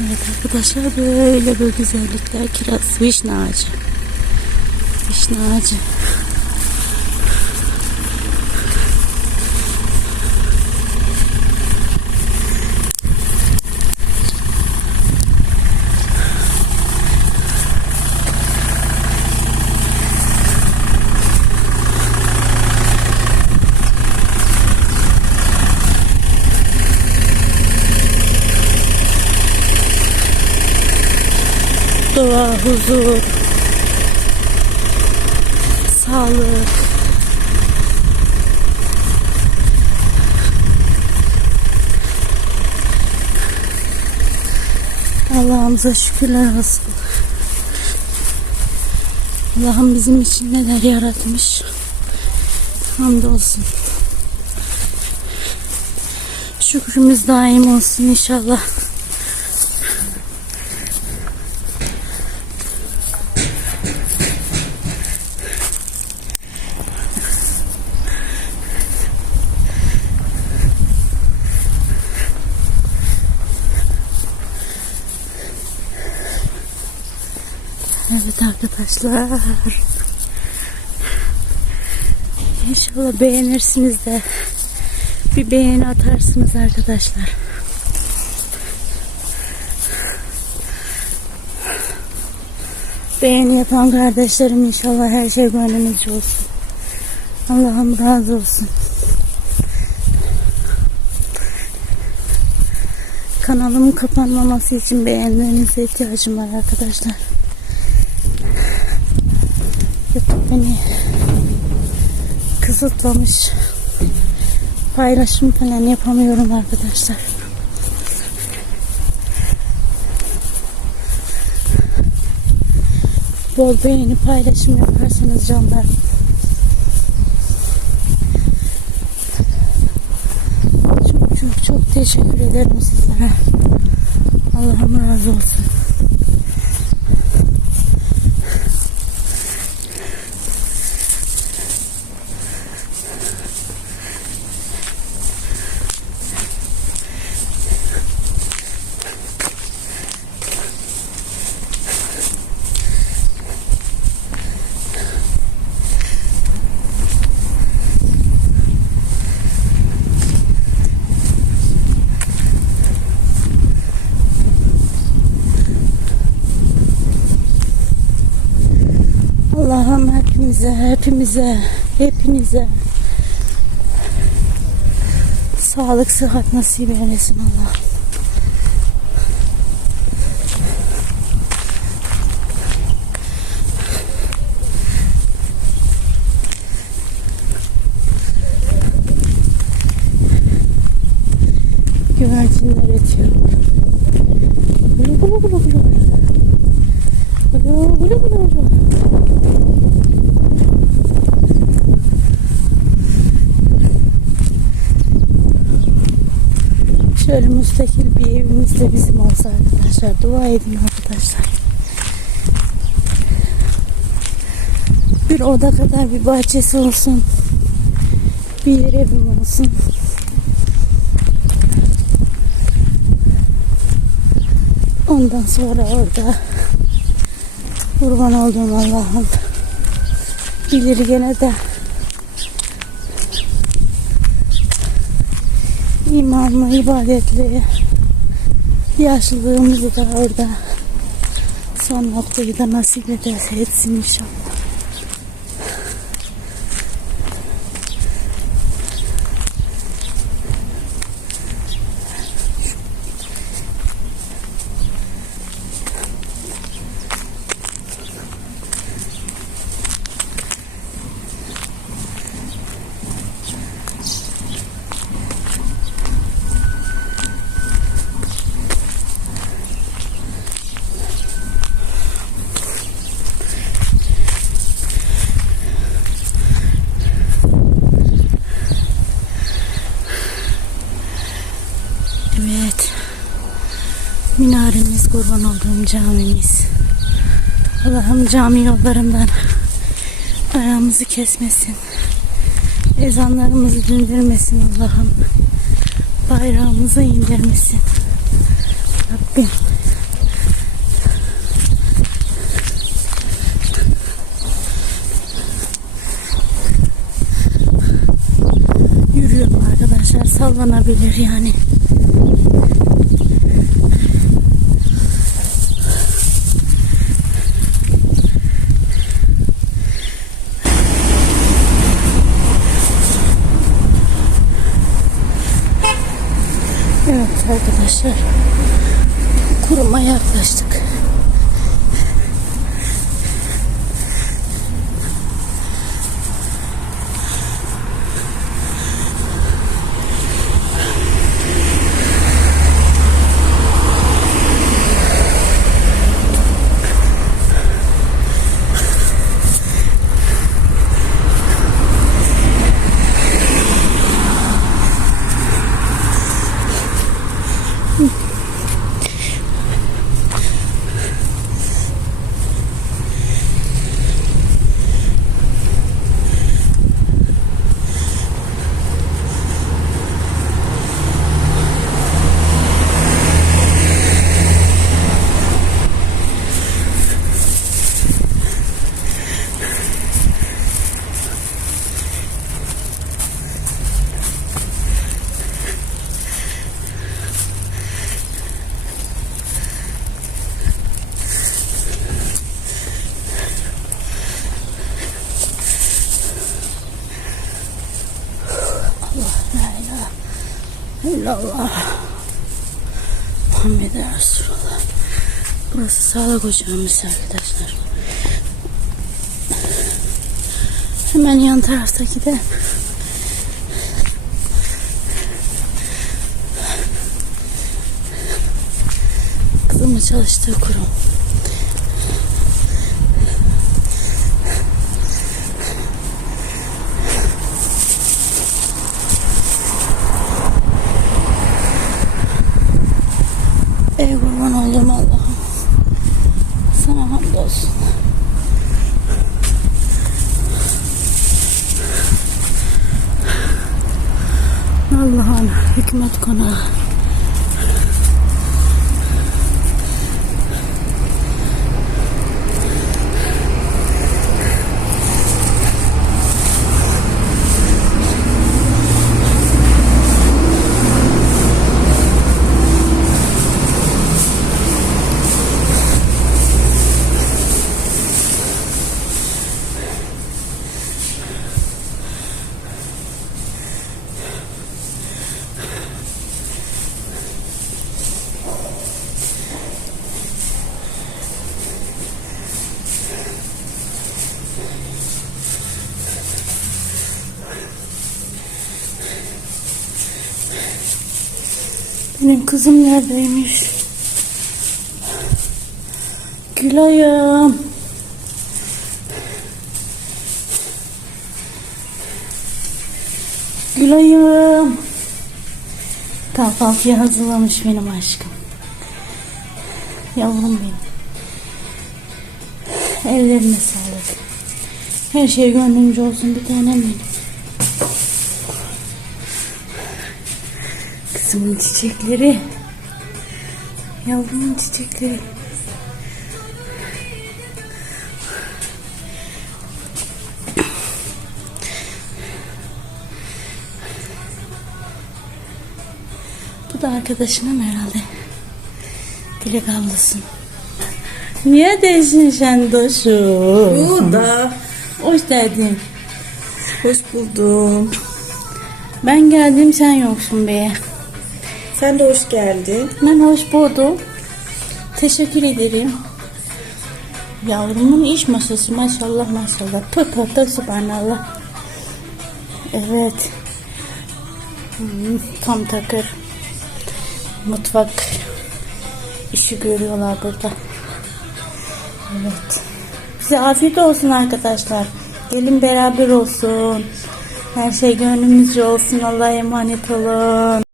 Evet arkadaşlar böyle böyle güzellikler kiraz vişne ağacı. Vişne ağacı. Huzur, sağlık. Allah'ımıza şükürler olsun. Allah'ım bizim için neler yaratmış. Hamdolsun. Şükrümüz daim olsun inşallah. Evet arkadaşlar. İnşallah beğenirsiniz de bir beğeni atarsınız arkadaşlar. Beğeni yapan kardeşlerim inşallah her şey gönlünüzce olsun. Allah'ım razı olsun. Kanalımın kapanmaması için beğenilerinize ihtiyacım var arkadaşlar. YouTube beni kısıtlamış. Paylaşım falan yapamıyorum arkadaşlar. Bol beğeni paylaşım yaparsanız canlarım. Çok çok çok teşekkür ederim sizlere. Allah'ım razı olsun. Hepimize, hepimize, hepinize sağlık, sıhhat nasip eylesin Allah. Müstakil bir evimiz de bizim olsa arkadaşlar. Dua edin arkadaşlar. Bir oda kadar bir bahçesi olsun. Bir evim olsun. Ondan sonra orada kurban olduğum Allah'ım bilir gene de imanlı, ibadetli yaşlılığımızı da orada son noktayı da nasip ederse etsin inşallah. kurban olduğum camimiz. Allah'ım cami yollarından ayağımızı kesmesin. Ezanlarımızı dindirmesin Allah'ım. Bayrağımızı indirmesin. Rabbim. Yürüyorum arkadaşlar sallanabilir yani. Evet arkadaşlar kuruma yaklaştık. La ilahe illallah. Muhammed Resulullah. Burası sağlık ocağımız arkadaşlar. Hemen yan taraftaki de kızımın çalıştığı kurum. 行くまでかな。Benim kızım neredeymiş? Gülay'ım. Gülay'ım. Kahvaltıyı hazırlamış benim aşkım. Yavrum benim. Ellerine sağlık. Her şey gönlünce olsun bir tanem benim. Kızımın çiçekleri. Yavrumun çiçekleri. Bu da arkadaşının herhalde. Dilek ablasın. Niye değilsin sen dostum? Burada. Hoş geldin. Hoş buldum. Ben geldim sen yoksun be. Sen de hoş geldin. Ben hoş buldum. Teşekkür ederim. Yavrumun iş masası maşallah maşallah. Tut tut subhanallah. Evet. Hmm, tam takır. Mutfak işi görüyorlar burada. Evet. Size afiyet olsun arkadaşlar. Gelin beraber olsun. Her şey gönlümüzce olsun. Allah'a emanet olun.